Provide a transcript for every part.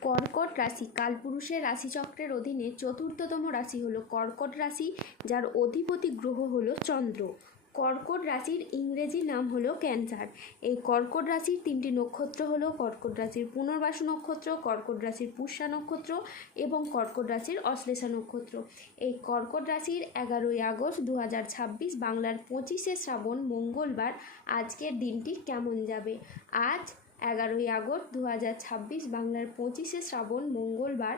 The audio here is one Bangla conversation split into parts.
কর্কট রাশি কালপুরুষের রাশিচক্রের অধীনে চতুর্থতম রাশি হলো কর্কট রাশি, যার অধিপতি গ্রহ হলো চন্দ্র। কর্কট রাশির ইংরেজি নাম হলো ক্যান্সার। এই কর্কট রাশির তিনটি নক্ষত্র হলো কর্কট রাশির পুনর্বাসু নক্ষত্র, কর্কট রাশির পুষ্যা নক্ষত্র এবং কর্কট রাশির অশ্লেষা নক্ষত্র। এই কর্কট রাশির 11ই আগস্ট 2026 বাংলার 25শে শ্রাবণ মঙ্গলবার আজকের দিনটি কেমন যাবে। আজ 11ই আগস্ট 2026 বাংলার 25শে শ্রাবণ মঙ্গলবার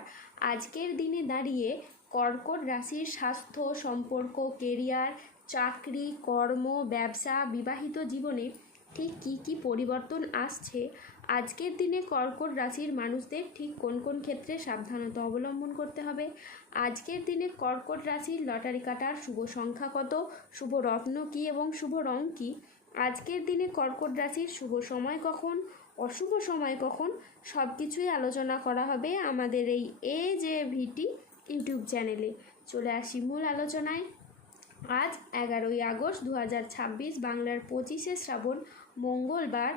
আজকের দিনে দাঁড়িয়ে কর্কট রাশির স্বাস্থ্য, সম্পর্ক, কেরিয়ার, চাকরি, কর্ম, ব্যবসা, বিবাহিত জীবনে ঠিক কী পরিবর্তন আসছে। আজকের দিনে কর্কট রাশির মানুষদের ঠিক কোন কোন ক্ষেত্রে সাবধানতা অবলম্বন করতে হবে। আজকের দিনে কর্কট রাশির লটারি কাটার শুভ সংখ্যা কত, শুভ রত্ন কী এবং শুভ রং কী। আজকের দিনে কর্কট রাশির শুভ সময় কখন, অশুভ সময় কখন, সব কিছুই আলোচনা করা হবে আমাদের এই AJVT ইউটিউব চ্যানেলে। চলে আসি মূল আলোচনায়। আজ 11ই আগস্ট 2026 বাংলার 25শে শ্রাবণ মঙ্গলবার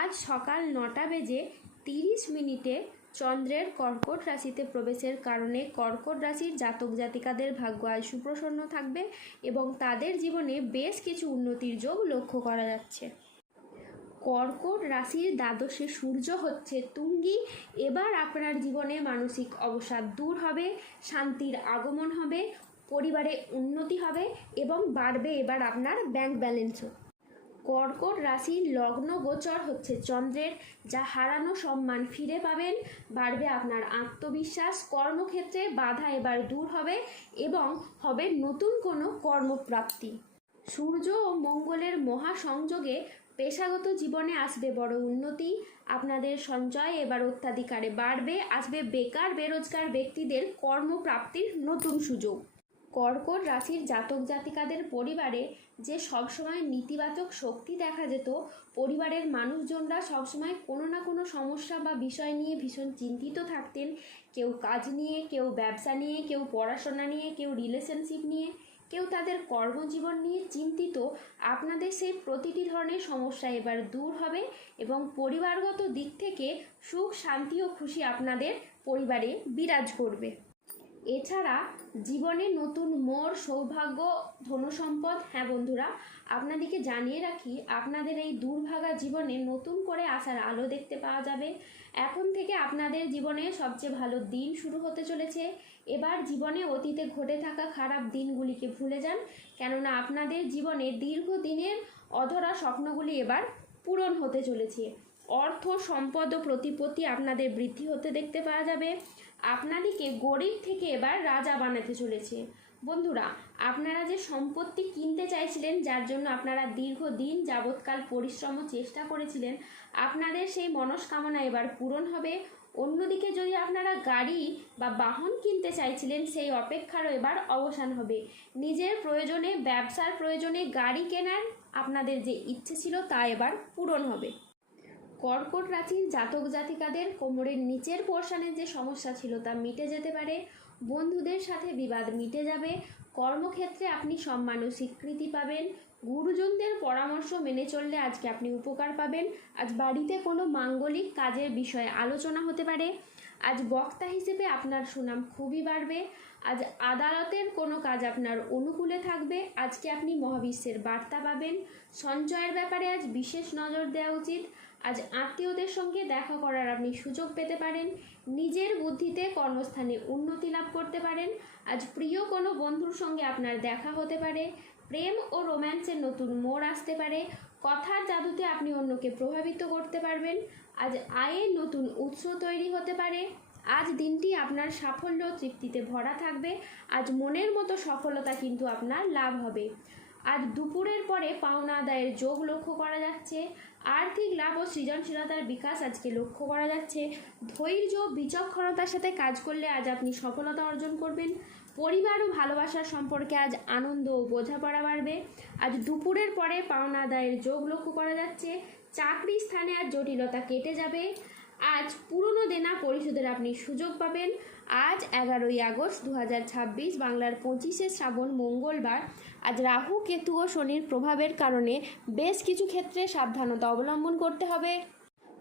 আজ সকাল 9:30 চন্দ্রের কর্কট রাশিতে প্রবেশের কারণে কর্কট রাশির জাতক জাতিকাদের ভাগ্য আজ সুপ্রসন্ন থাকবে এবং তাদের জীবনে বেশ কিছু উন্নতির যোগ লক্ষ্য করা যাচ্ছে। কর্কট রাশির দ্বাদশে সূর্য হচ্ছে তুঙ্গি। এবার আপনার জীবনে মানসিক অবসাদ দূর হবে, শান্তির আগমন হবে, পরিবারে উন্নতি হবে এবং বাড়বে এবার আপনার ব্যাংক ব্যালেন্সও। কর্কট রাশির লগ্ন গোচর হচ্ছে চন্দ্রের, যা হারানো সম্মান ফিরে পাবেন, বাড়বে আপনার আত্মবিশ্বাস, কর্মক্ষেত্রে বাধা এবার দূর হবে এবং হবে নতুন কোনো কর্মপ্রাপ্তি। সূর্য ও মঙ্গলের মহাসংযোগে পেশাগত জীবনে আসবে বড় উন্নতি, আপনাদের সঞ্চয় এবার অত্যাধিকারে বাড়বে, আসবে বেকার বেরোজগার ব্যক্তিদের কর্মপ্রাপ্তির নতুন সুযোগ। কর্কট রাশির জাতক জাতিকাদের পরিবারে যে সবসময় নেতিবাচক শক্তি দেখা যেত, পরিবারের মানুষজনরা সবসময় কোনো না কোনো সমস্যা বা বিষয় নিয়ে ভীষণ চিন্তিত থাকতেন। কেউ কাজ নিয়ে, কেউ ব্যবসা নিয়ে, কেউ পড়াশোনা নিয়ে, কেউ রিলেশনশিপ নিয়ে, কেউ তাদের কর্মজীবন নিয়ে চিন্তিত। আপনাদের সেই প্রতিটি ধরনের সমস্যা এবার দূর হবে এবং পরিবারগত দিক থেকে সুখ, শান্তি ও খুশি আপনাদের পরিবারে বিরাজ করবে। এছাড়া জীবনে নতুন মোড়, সৌভাগ্য, ধনসম্পদ। হ্যাঁ বন্ধুরা, আপনাদেরকে জানিয়ে রাখি, আপনাদের এই দুর্ভাগা জীবনে নতুন করে আসার আলো দেখতে পাওয়া যাবে। এখন থেকে আপনাদের জীবনে সবচেয়ে ভালো দিন শুরু হতে চলেছে। এবার জীবনে অতীতে ঘটে থাকা খারাপ দিনগুলিকে ভুলে যান, কেননা আপনাদের জীবনে দীর্ঘদিনের অধরা স্বপ্নগুলি এবার পূরণ হতে চলেছে। অর্থ, সম্পদ ও প্রতিপত্তি আপনাদের বৃদ্ধি হতে দেখতে পাওয়া যাবে। আপনাদেরকে গরিব থেকে এবার রাজা বানাতে চলেছে। বন্ধুরা, আপনারা যে সম্পত্তি কিনতে চাইছিলেন, যার জন্য আপনারা দীর্ঘদিন যাবৎকাল পরিশ্রম ও চেষ্টা করেছিলেন, আপনাদের সেই মনস্কামনা এবার পূরণ হবে। অন্যদিকে যদি আপনারা গাড়ি বা বাহন কিনতে চাইছিলেন, সেই অপেক্ষারও এবার অবসান হবে। নিজের প্রয়োজনে, ব্যবসার প্রয়োজনে গাড়ি কেনার আপনাদের যে ইচ্ছে ছিল তা এবার পূরণ হবে। কর্কট রাশির জাতক জাতিকাদের কোমরের নিচের পোর্শনের যে সমস্যা ছিল তা মিটে যেতে পারে। বন্ধুদের সাথে বিবাদ মিটে যাবে। কর্মক্ষেত্রে আপনি সম্মান ও স্বীকৃতি পাবেন। গুরুজনদের পরামর্শ মেনে চললে আজকে আপনি উপকার পাবেন। আজ বাড়িতে কোনো মাঙ্গলিক কাজের বিষয়ে আলোচনা হতে পারে। আজ বক্তা হিসেবে আপনার সুনাম খুবই বাড়বে। আজ আদালতের কোনো কাজ আপনার অনুকূলে থাকবে। আজকে আপনি মহাবিশ্বের বার্তা পাবেন। সঞ্চয়ের ব্যাপারে আজ বিশেষ নজর দেওয়া উচিত। আজ আত্মীয়দের সঙ্গে দেখা করার আপনি সুযোগ পেতে পারেন। নিজের বুদ্ধিতে কর্মস্থানে উন্নতি লাভ করতে পারেন। আজ প্রিয় কোনো বন্ধুর সঙ্গে আপনার দেখা হতে পারে। প্রেম ও রোম্যান্সের নতুন মোড় আসতে পারে। কথার জাদুতে আপনি অন্যকে প্রভাবিত করতে পারবেন। আজ আয়ের নতুন উৎস তৈরি হতে পারে। আজ দিনটি আপনার সাফল্য ও তৃপ্তিতে ভরা থাকবে। আজ মনের মতো সফলতা কিন্তু আপনার লাভ হবে। আজ দুপুরের পরে পাওনা আদায়ের যোগ লক্ষ্য করা যাচ্ছে। আর্থিক লাভ ও সৃজনশীলতার বিকাশ আজকে লক্ষ্য করা যাচ্ছে। ধৈর্য, বিচক্ষণতার সাথে কাজ করলে আজ আপনি সফলতা অর্জন করবেন। পরিবার ও ভালোবাসার সম্পর্কে আজ আনন্দ ও বোঝাপড়া বাড়বে। আজ দুপুরের পরে পাওনা আদায়ের যোগ লক্ষ্য করা যাচ্ছে। চাকরি স্থানে আজ জটিলতা কেটে যাবে। আজ পুরনো দেনা পরিশোধের আপনি সুযোগ পাবেন। আজ 11ই আগস্ট 2026 বাংলার 25শে শ্রাবণ মঙ্গলবার আজ রাহু, কেতু ও শনির প্রভাবের কারণে বেশ কিছু ক্ষেত্রে সাবধানতা অবলম্বন করতে হবে।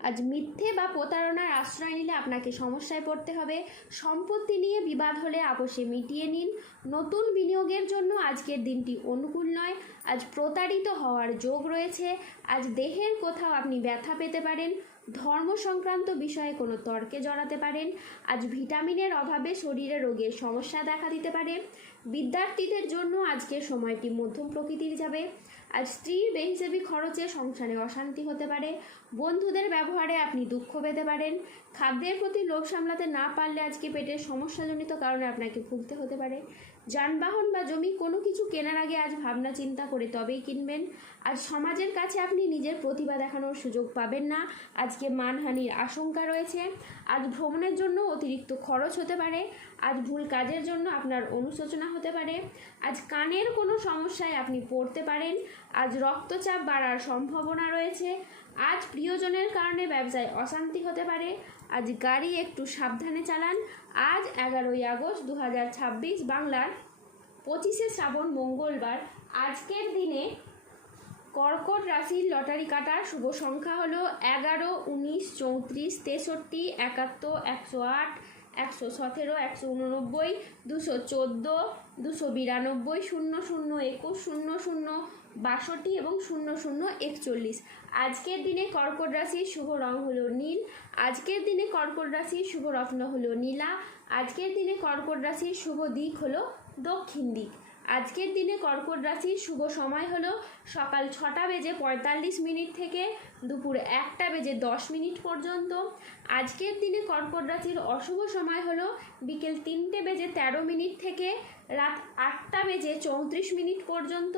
আজ মিথ্যে বা প্রতারণার আশ্রয় নিলে আপনাকে সমস্যায় পড়তে হবে। সম্পত্তি নিয়ে বিবাদ হলে আপোষে মিটিয়ে নিন। নতুন বিনিয়োগের জন্য আজকের দিনটি অনুকূল নয়। আজ প্রতারিত হওয়ার যোগ রয়েছে। আজ দেহের কোথাও আপনি ব্যথা পেতে পারেন। ধর্ম সংক্রান্ত বিষয়ে কোনো তর্কে জড়াতে পারেন। আজ ভিটামিনের অভাবে শরীরে রোগের সমস্যা দেখা দিতে পারে। বিদ্যার্থীদের জন্য আজকের সময়টি মধ্যম প্রকৃতির যাবে। আজ স্ত্রীর বেহিসেবি খরচে সংসারে অশান্তি হতে পারে। বন্ধুদের ব্যবহারে আপনি দুঃখ পেতে পারেন। খাদ্যের প্রতি লোভ সামলাতে না পারলে আজকে পেটের সমস্যাজনিত কারণে আপনাকে ভুগতে হতে পারে। যানবাহন বা জমি কোনো কিছু কেনার আগে আজ ভাবনা চিন্তা করে তবেই কিনবেন। আজ সমাজের কাছে আপনি নিজের প্রতিভা দেখানোর সুযোগ পাবেন না। আজকে মানহানির আশঙ্কা রয়েছে। আজ ভ্রমণের জন্য অতিরিক্ত খরচ হতে পারে। আজ ভুল কাজের জন্য আপনার অনুশোচনা হতে পারে। আজ কানের কোনো সমস্যায় আপনি পড়তে পারেন। আজ রক্তচাপ বাড়ার সম্ভাবনা রয়েছে। আজ প্রিয়জনের কারণে ব্যবসায় অশান্তি হতে পারে। আজ গাড়ি একটু সাবধানে চালান। আজ 11ই আগস্ট 2026 বাংলার 25শে শ্রাবণ মঙ্গলবার। আজকের দিনে কর্কট রাশির লটারি কাটার শুভ সংখ্যা হলো 11, 19, 34, 63, 71, 108, 117, 189, 214, 292, 00, 21, 00, 62 এবং 00, 41। আজকের দিনে কর্কট রাশির শুভ রং হলো নীল। আজকের দিনে কর্কট রাশির শুভ রত্ন হলো নীলা। আজকের দিনে কর্কট রাশির শুভ দিক হলো দক্ষিণ দিক। আজকের দিনে কর্কট রাশির শুভ সময় হলো সকাল 6:45 থেকে দুপুর 1:10 পর্যন্ত। আজকের দিনে কর্কট রাশির অশুভ সময় হলো বিকেল 3:13 থেকে রাত 8:34 পর্যন্ত।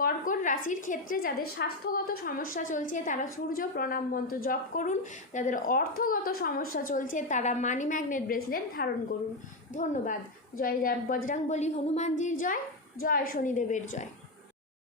কর্কট রাশির ক্ষেত্রে যাদের স্বাস্থ্যগত সমস্যা চলছে তারা সূর্য প্রণাম মন্ত্র জপ করুন। যাদের অর্থগত সমস্যা চলছে তারা মানি ম্যাগনেট ব্রেসলেট ধারণ করুন। ধন্যবাদ। জয় বজরংবলী হনুমানজির জয়। জয় শনিদেবের জয়।